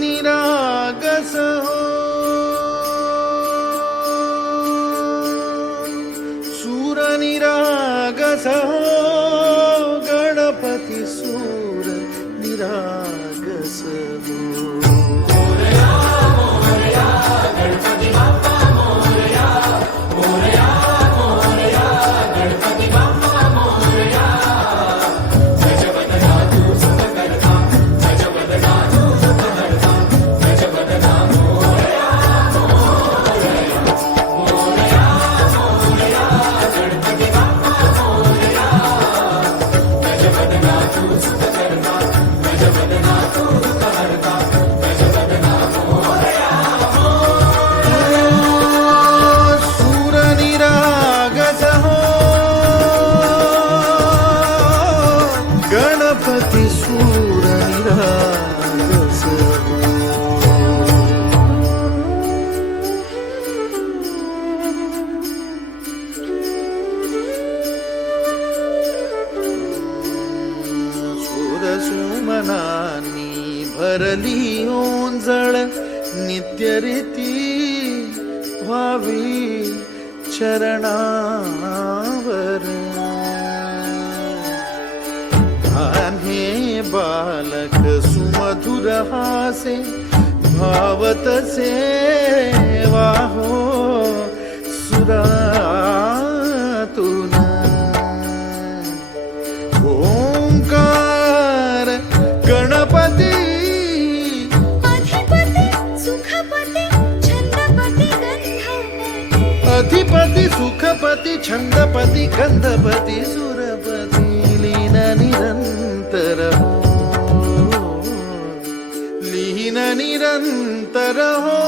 निरागस हो, सूर निरागस हो, गणपती सूर निरागस हो. गणपती सूर निरागस हो. सूर सुमनानी भरली ओंजळ, नित्यरीती व्हावी चरणावर. हे बालक सुमधुर हासे, भावतसे वाहो सुरातून. ओंकार गणपती अधिपती सुखपती छंदपती गंधपती, अधिपती सुखपती छंदपती गंधपती सुरपती. लीन निरंतर हो, लीन निरंतर हो,